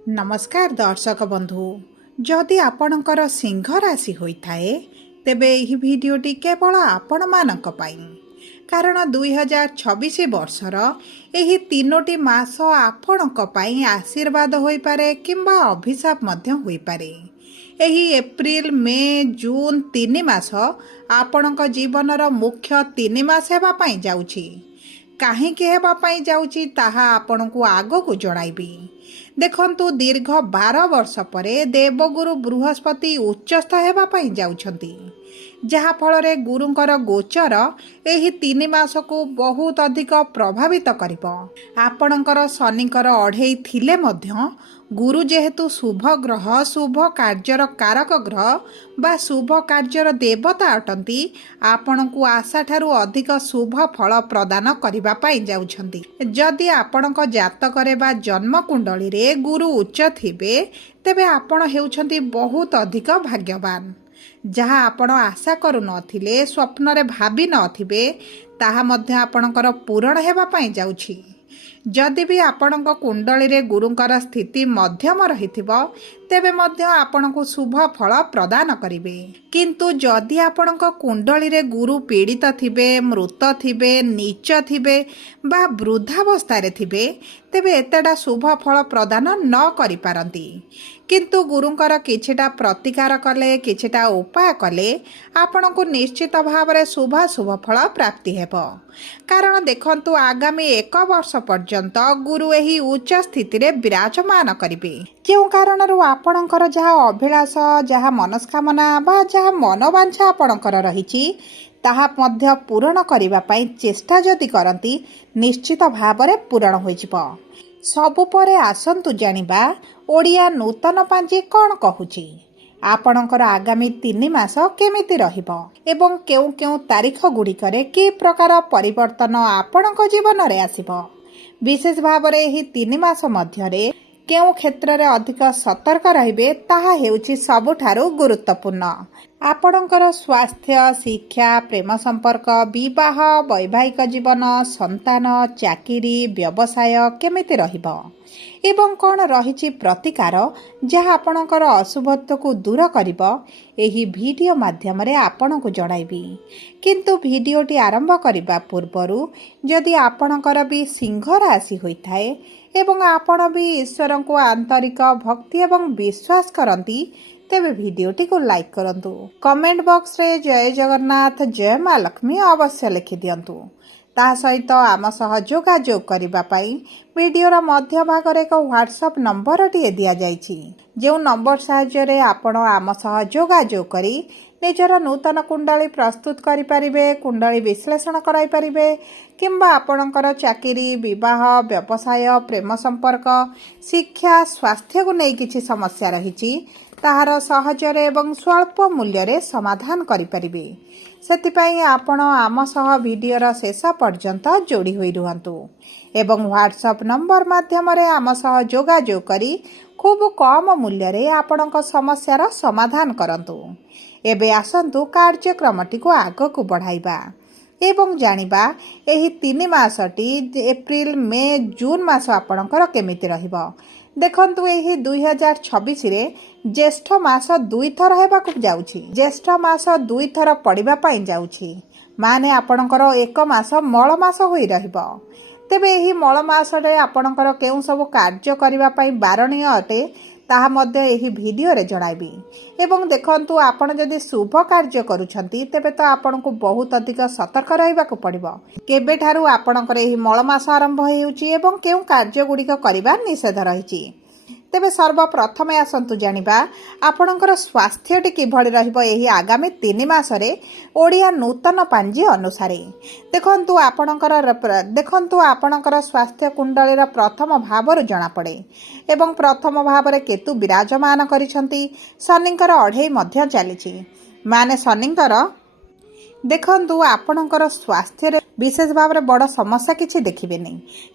नमस्कार दर्शक बंधु जदि आपणकर सिंह राशि होइथाए तेबे एही भिडियोटी केवल आपण मानक पाई कारण 2026 वर्षर एही तीनोटी मास आपणक पाई आशीर्वाद होई पारे किंबा अभिशाप मध्य होई पारे। एही एप्रिल मे जून 3 मास आपणक जीवनर मुख्य 3 मास हेबा पाई जाउछि। काहेकि हेबा पाई जाउछि ताहा आपणकु आगकु जणाइबी। देखंतु दीर्घ 12 वर्ष परे देवगुरु बृहस्पति उच्चस्थ हेबा पाई जाउछंती, जहा फଳରେ गुरुंकर गोचर एही 3 मास को बहुत अधिक प्रभावित करिबो। आपणकर शनिकर अढ़ेई थिले मध्य गुरु जेहेतु शुभ ग्रह शुभ कार्यर कारक ग्रह बा शुभ कार्यर देवता अटंती आपण को आशा ठारू अधिक शुभ फल प्रदान करिबा पाई जाउछंती। जदि आपणक जातकरे बा जन्म कुंडली रे गुरु उच्च थिबे तेबे आपण हेउछंती बहुत अधिक भाग्यवान। जहा आपण आशा करू नथिले स्वप्न रे भाबी नथिबे ताहा मध्य आपणकर पूरण हेबा पाई जाउछि। जदि भी आपणक कुंडली रे गुरुंकर स्थिति मध्यम रहिथिबो तेबे मध्य आपणको शुभ फल प्रदान करिवे। किंतु जदि आपणक कुंडली रे गुरु पीड़ित थिबे मृत थिबे नीच थिबे बा वृद्धावस्था रे थिबे तेबे एतेडा शुभ फल प्रदान न करि पारंती। किंतु गुरुंकर किछिटा प्रतिकार कले किछिटा उपाय कले आपणको निश्चित भाव रे शुभ फल प्राप्ति हेबो। कारण देखंतु आगामी 1 वर्ष पर्यंत गुरु एही उच्च स्थिति रे विराजमान करिवे। केउ कारणरू आपणकर जहा अभिलाष जहा मनस्कामना बा जहा मनोवांछा आपणकर रहिछि ताहा मध्य पूरण करिबा पई चेष्टा जदि करंती निश्चित भाव रे पूरण होइजिबो। सबु परे आसंतु जानिबा ओडिया नूतन पांजी कोन कहूछि। आपणकर आगामी 3 मास केमिति रहिबो एवं केउ केउ तारीख गुड़िकरे कि प्रकार परिवर्तन आपणक जीवन रे आसिबो। विशेष भाव रे एही 3 मास मध्यरे केउ क्षेत्र रे अधिक सतर्क रहिबे ताहा हेउछि सबुठारु गुरुत्वपूर्ण। आपणकर स्वास्थ्य शिक्षा प्रेम संपर्क विवाह वैवाहिक जीवन संतान चाकिरी व्यवसाय केमिति रहिबो एवं कौन रहिछि प्रतिकार जहाँ आपणकर अशुभत्व को दूर करिबो एही वीडियो माध्यम रे आपणको जणाइबी। किंतु वीडियोटी आरंभ करिबा पूर्वरु जदि आपणकर भी सिंह राशि होइथाए एवं आपण भी ईश्वर को आंतरिक भक्ति एवं विश्वास करंती तेबे वीडियोटी को लाइक करंतु। कमेंट बॉक्स रे जय जगन्नाथ जय मां लक्ष्मी अवश्य लिखि दियंतु। ता सहित आम सह जोगाजोग करिबा पई वीडियोर मध्य भाग रे एक व्हाट्सएप नंबर टी दिया जाइछि। जो नंबर सहायता रे आपण आम सह जोगाजोग करी निजर नूतन कुंडली प्रस्तुत करि परिबे कुंडली विश्लेषण कराई परिबे किंबा आपणकर चाकिरी विवाह व्यवसाय प्रेम संपर्क शिक्षा स्वास्थ्य को नै किछि समस्या रहिछि ताहार सहजरे एवं स्वल्प मूल्य रे समाधान करि परिबे। सेतिपई आपण आम सह वीडियोर शेष पर्यंत जोड़ी होई रुहंतु एवं व्हाट्सएप नंबर माध्यम रे आम सह जोगाजोग करी खूब कम मूल्य रे आपणक समस्यार समाधान करंतु। एबे आसंतु कार्यक्रमटी को आग को बढ़ाइबा एवं जानिबा एही 3 मासटी एप्रिल मे जून मास आपणकर केमिति रहिबो। देखंतु एही 2026 रे ज्येष्ठ मास 2 थर हेबाकु जाउछि। ज्येष्ठ मास 2 थर पड़िबा पाई जाउछि माने आपणकर 1 मास मळ मास होई रहिबो। तेबे एही मळ मास रे आपणकर केउ सब कार्य करिबा पाई बारणीय अटे ताहा मध्य एही वीडियो रे जणाइबी। एवं देखंतु आपण जदि शुभ कार्य करूछंती तेबे तो आपनको बहुत अधिक सतर्क रहिबा को पड़िबो। केबे ठारू आपणकर एही मळ मास आरंभ हेउची एवं केउ कार्य गुडिक करिबा निषेध रहिची। तेबे सर्वप्रथमे आसंतु जानिबा आपणकर स्वास्थ्यटी किभଳି रहिबो एही आगामी 3 मास रे ओडिया नूतन पांजी अनुसारे। देखंतु आपणकर स्वास्थ्य कुंडलीर प्रथम भावरु जणा पड़े एवं प्रथम भाव रे केतु विराजमान करिसंती शनिकर अढ़ेई मध्य चलीछि माने शनिकर देखंतु आपणकर स्वास्थ्य रे विशेष भाव रे बड़ समस्या किछि देखिबे नै।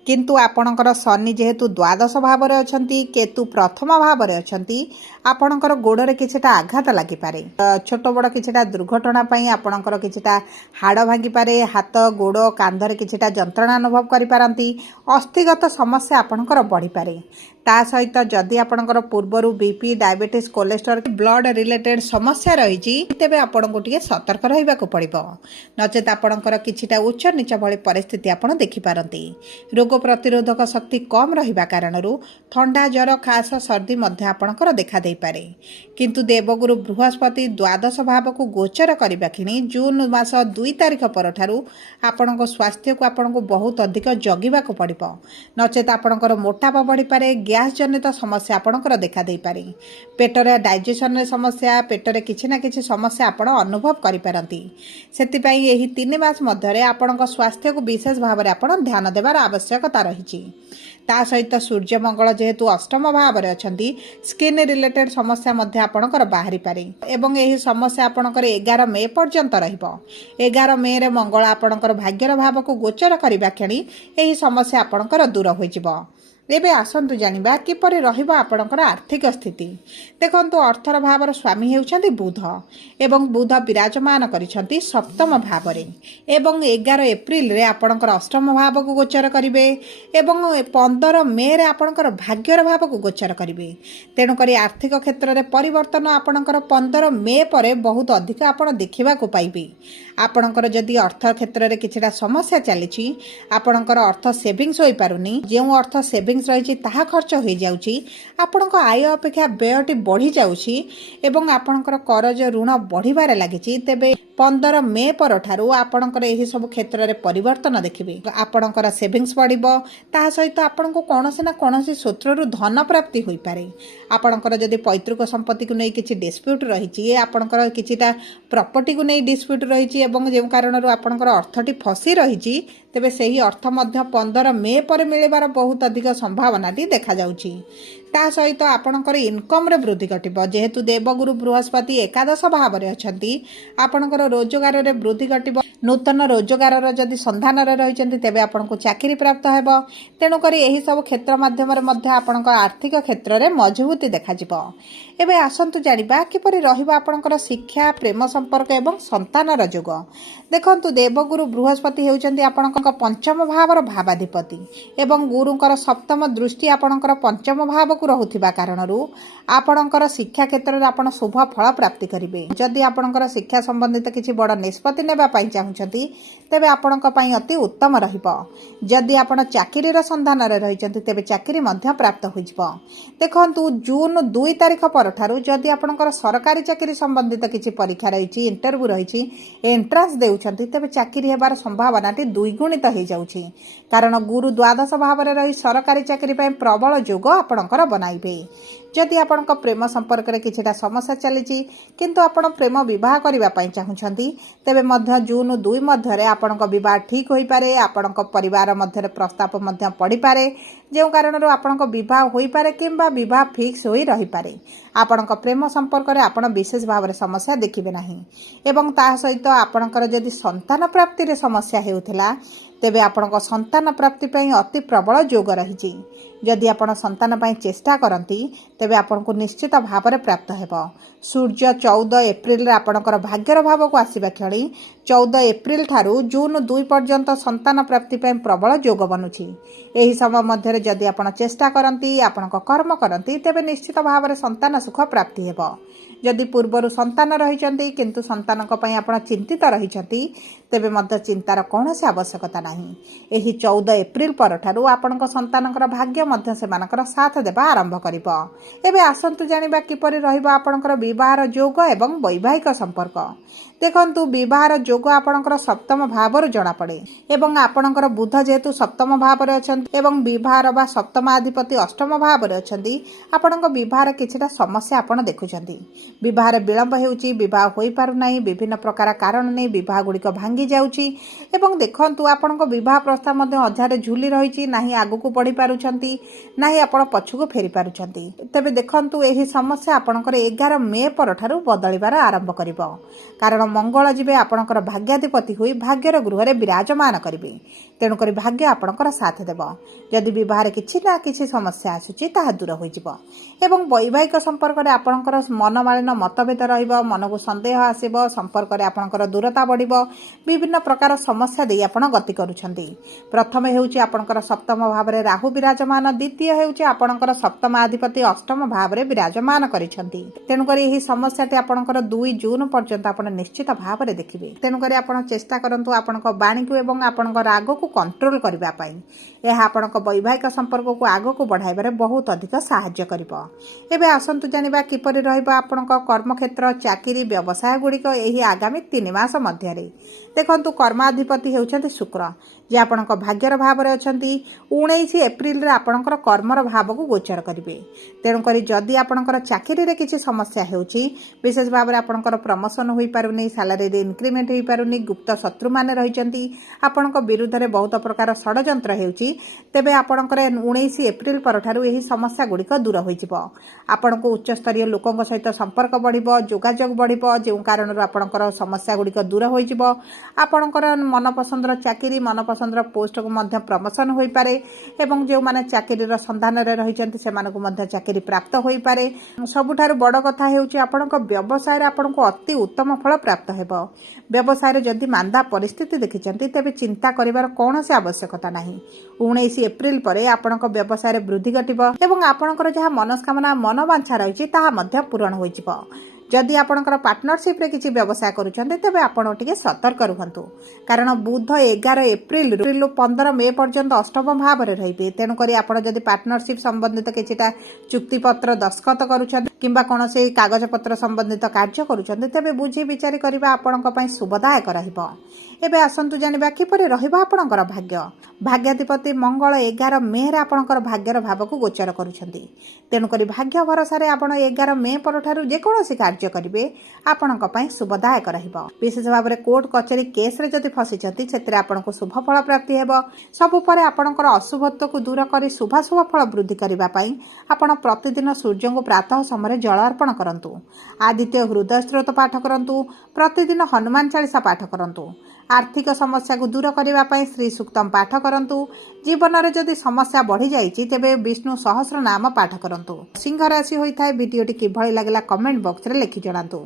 किंतु आपणकर शनि जेहेतु द्वादश भाव रे अछंती केतु प्रथम भाव रे अछंती आपणकर गोड़ रे किछटा आघात लागि पारे। छोट बड़ किछटा दुर्घटना पई आपणकर किछटा हाड़ भांगी पारे हाथ गोड़ कांध रे किछटा जंत्रणा अनुभव करि पारंती। अस्थिगत समस्या आपणकर बढ़ी पारे। ता सहित जदि आपणकर पूर्वर BP diabetes cholesterol blood related समस्या रही तेबे आपण को टिके सतर्क रहिबाकु पड़िबो नचेत आपणकर किछिटा उच्च नीच भली परिस्थिति आपण देखि पारंती। रोग प्रतिरोधक शक्ति कम रहिबा कारणरू ठंडा ज्वर खास सर्दी मध्य आपणकर देखा देई पारे किंतु देवगुरु बृहस्पति द्वादश भाव को गोचर करबा खिणी जून मास 2 तारिख परठारू आपणको स्वास्थ्य को आपणको बहुत अधिक जगिबाकु पड़िबो नचेत आपणकर मोटापा बढ़ी पारे गैस जनित समस्या आपणकर देखा देई पारे पेटरे डाइजेशन रे समस्या पेटरे किछि ना किछि समस्या आपण अनुभव करि पारंती सेति पई एही 3 मास मध्यरे आपणको स्वास्थ्य को विशेष भाव रे आपण ध्यान देबार आवश्यकता रहिछि। ता सहित सूर्य मंगल जेहेतु अष्टम भाव में अच्छा स्किन रिलेटेड समस्या मध्य आपणकर बाहरी पारे एवं यही समस्या आपणकर 11 मे पर्यंत रहिबो। 11 मे रे मंगल आपणकर भाग्यर भाव को गोचर करबा क्षणी यही समस्या आपणकर दूर होई जिवो। एबे आसंतु जानिबा किपरि रहिबो आपणकर आर्थिक स्थिति। देखंतु अर्थर भावर स्वामी हेउछन्ति बुध एवं बुध विराजमान करिसन्ति सप्तम भाव रे एवं 11 एप्रिल रे आपणकर अष्टम भाव को गोचर करिवे एवं 15 मे रे आपणकर भाग्यर भाव को गोचर करिवे। तेणु करी आर्थिक क्षेत्र रे परिवर्तन आपणकर 15 मे परे बहुत अधिक आपण देखिबा को पाइबे। आपणकर जदि अर्थ क्षेत्र रे किछिटा समस्या चलीछि आपणकर अर्थ सेविंग्स होई पारुनी जेउ अर्थ सेविंग्स रही ताहा खर्च हो जाउछि आपणक आय अपेक्षा व्ययटी बढ़ी जाउछि एवं आपणकर करज ऋण बढ़िबारे लागिछि तेबे 15 मे परठारू आपणकर एही सब क्षेत्र रे परिवर्तन देखिबे। आपणकर सेविंग्स बढ़िबो ताहा सहित आपणको कोनोसी ना कोनोसी सूत्ररू धन प्राप्ति होई पारे। आपणकर जदि पैतृक संपत्ति को नै किछि डिस्प्यूट रहिछि आपणकर किछिटा प्रॉपर्टी को नै डिस्प्यूट रहिछि एवं जे कारणरू आपणकर अर्थटी फसी रहिछि तेबे सही अर्थ मध्य 15 मे पर मिलबार बहुत अधिक संभावनाटी देखा जाउछि। ता सहित आपणकर इनकम रे वृद्धि घटिबो जेहेतु देवगुरु बृहस्पति एकादश भाव रे अछंती आपणकर रोजगार रे वृद्धि घटिबो। नूतन रोजगार रो जदि संधान रे रहिचंती तेबे आपणको चाकरी प्राप्त हेबो। तेणु करी एही सब क्षेत्र माध्यम रे मध्य आपणकर आर्थिक क्षेत्र रे मजबूती देखा जिवो। एबे आसंतु जानिबा किपरि रहिबो आपणकर शिक्षा प्रेम संपर्क एवं संतान रो जोग। देखंतु देवगुरु बृहस्पति हेउचंती आपणकर पंचम भावर भावाधिपति एवं गुरुंकर सप्तम दृष्टि आपणकर पंचम भाव को रहुथिबा कारणरू आपणकर शिक्षा क्षेत्र रे आपण शुभ फल प्राप्ति करिवे। जदि आपणकर शिक्षा संबंधित किछि बड़ निष्पत्ति नेबा पई चाहुचंती तेबे आपणक पई अति उत्तम रहिबो। जदि आपण चाकरी रो संधान रे रहिचंती तेबे चाकरी मध्य प्राप्त होइजबो। देखंतु जून 2 तारिख परठारू जदि आपणकर सरकारी चाकरी संबंधित किछि परीक्षा रहिछि इंटरव्यू रहिछि एंट्रांस देउछंती तेबे चाकरी हेबार संभावनाटी द्विगुणित हो जाउछि कारण गुरु द्वादश भाव रे रही सरकारी चाकरी पई प्रबल जोग आपणकर बनाइबे। जदि आपणक प्रेम संपर्क रे किछिटा समस्या चलीछि किंतु आपण प्रेम विवाह करिबा पई चाहुछंती तेबे मध्य जून 2 मध्य रे आपणक विवाह ठीक होई पारे। आपणक परिवार मध्य रे प्रस्ताव मध्य पड़ी पारे जे कारण आपणक विवाह होई पारे किंबा विवाह फिक्स होई रही पारे। आपणक प्रेम संपर्क रे आपण विशेष भाव रे समस्या देखिबे नाही एवं ता सहित आपणकर जदि संतान प्राप्ति रे समस्या हेउथिला तेबे आपणक संतान प्राप्ति पई अति प्रबल जोग रहिछि। जदि आपण संतान पई चेष्टा करंती तेबे आपनको निश्चित भाव रे प्राप्त हेबो। सूर्य 14 एप्रिल रे आपणकर भाग्यर भाव को आसीबा क्षणी 14 एप्रिल ठारू जून 2 पर्यंत संतान प्राप्ति पई प्रबल जोग बनुछि। एही समय मध्य रे जदि आपण चेष्टा करंती आपणक कर्म करंती तेबे निश्चित भाव रे संतान सुख प्राप्ति हेबो। जदि पूर्वरु संतान रहिचंती किंतु संतानक पई आपण चिंतित रहिचंती तेबे मध्य चिंतार कोनोसी आवश्यकता नाही। एही 14 एप्रिल परठारू आपणक संतानकर भाग्य मध्य सेमानकर साथ देबा आरंभ करिबो। एबे आसंतु जानिबा किपरि रहिबो आपणकर विवाहर जोग एवं वैवाहिक संपर्क। देखंतु विवाहर जोग आपणकर सप्तम भावर जणा पड़े एवं आपणकर बुध जेहेतु सप्तम भावर अछंती एवं विवाहर बा सप्तमाधिपति अष्टम भावर अछंती आपणक विवाहर किछिटा समस्या आपण देखुचंती। विवाहर विलंब हेउची विवाह होई पारु नाही विभिन्न प्रकार कारण नै विवाह गुड़िक भांगी जाउची एवं देखंतु आपणक विवाह प्रस्ताव मध्ये अध्यारे झुली रहिची नाही आगु को बढ़ी पारुचंती नाही आपण पछुको फेरी पारुचंती। तबे देखंतु एही समस्या आपणकर 11 मे परठारू बदलिबार आरंभ करिवो कारण मंगल जीवे आपणकर भाग्याधिपति होई भाग्यर गृह विराजमान करेंगे। तेणुक भाग्य आपणकर साथ देव। जदि बहार किसी ना किसी समस्या आसूची ताहा दूर हो एवं वैवाहिक संपर्क में आपणकर मनमालिन मतभेद रहिबो, मन को संदेह आसिबो, संपर्क में आपणकर दूरता बढ़िबो, विभिन्न प्रकार समस्या दे आपण गति करूछंती। प्रथम हेउची आपणकर सप्तम भाव में राहु विराजमान, द्वितीय हेउची आपणकर सप्तम अधिपति अष्टम भाव में विराजमान करिसंती। तेणुक एही समस्याटी आपणकर 2 जून पर्यंत आपण निश्चित भाव में देखिबे। तेणुक आपण चेष्टा करंतु आपणक बाणी को एवं आपणक राग को कंट्रोल करबा पई। यह आपणक वैवाहिक संपर्क को आग को बढ़ाइबारे बहुत अधिक सहाय्य करिबो। एबे आसंतु जानिबा किपरि रहइबो आपणक कर्मक्षेत्र, चाकरी, व्यवसाय गुड़िक एही आगामी 3 मास मध्य रे। देखंतु कर्माधिपति हेउछन्ति शुक्र, जे आपणक भाग्यर भाव में अछन्ति। 19 एप्रिल रे आपणकर कर्मर भाव को गोचर करिवे। तेणुक जदि आपणकर चाकरी रे किछि समस्या हेउछि, विशेष भाव में आपणकर प्रमोशन होई पारुनी, सैलरी रे इंक्रीमेंट होई पारुनी, गुप्त शत्रु माने रहिचन्ति, आपणक विरुद्ध रे बहुत प्रकार षडयंत्र हेउछि, तेबे आपणकर 19 एप्रिल परठारु एही समस्या गुड़िक दूर होइजिबो। आपणको उच्च स्तरीय लोकଙ୍କ सहित संपर्क बढ़िबो, जोगाजोग बढ़िबो, जे कारणରୁ आपणकर समस्या गुड़िक दूर होइजिबो। आपणकर मनपसंदर चाकरी, मनपसंदर पोस्ट को मध्य प्रमोशन होई पारे एवं जो माने चाकरी रो संधान रे रहिचन्ति सेमानकु मध्य चाकरी प्राप्त होई पारे। सबुठारु बड़ कथा हेउछि आपणक व्यवसाय रे आपणको अति उत्तम फल प्राप्त हेबो। व्यवसाय रे जदि मांदा परिस्थिति देखिचन्ति तेबे चिंता करिवार कोनोसी आवश्यकता नाही। 19 एप्रिल परे आपणक व्यवसाय रे वृद्धि घटिबो एवं आपणकर जहा मनस्कामना मनवांछा रहिछि ताहा मध्य पूरण होइजिबो। जदि आपणकर पार्टनरशिप रे किछि व्यवसाय करूछन्ते तेबे आपण टिके सतर्क रुहंतु, कारण बुध 11 एप्रिल रु 15 मे पर्यंत अष्टम भाव में रहिबे। तेणु करी आपण जदि पार्टनरशिप संबंधित किछिटा चुक्ति पत्र दस्खत करूछन्ते किंबा कोनोसी कागज पत्र संबंधित कार्य करूछन्ते तेबे बुझी विचारी करबा आपणक पई शुभदायक रहिबो। एबे आसंतु जानिबा किपरि रहिबा आपणकर भाग्य। भाग्याधिपति मंगल 11 मे रे आपणकर भाग्यर भाव को गोचर करूछन्ती। तेणु करी भाग्य भरोसा रे आपण 11 मे परठारु जे कोनोसी कार्य करिवे आपणक पई शुभदायक रहिबो। विशेष भाव में कोर्ट कचेरी केस रे जदि फसिचन्ती सेतरे आपणको शुभ फल प्राप्ति हेबो। सबु परे आपणकर अशुभत्व को दूर करी शुभाशुभ फल वृद्धि करिबा पई आपण प्रतिदिन सूर्य को प्रातः समय जल अर्पण करंतु, आदित्य हृदय स्त्रोत पाठ करंतु, प्रतिदिन हनुमान चालीसा पाठ करंतु। आर्थिक समस्या को दूर करने पाई श्री सूक्तम पाठ करंतु। जीवन में जदि समस्या बढ़ी जाइछि तेबे विष्णु सहस्र नाम पाठ करंतु। सिंह राशि होइथाय। वीडियोटी किभଳି लागला कमेंट बॉक्स रे लिखि जणांतु।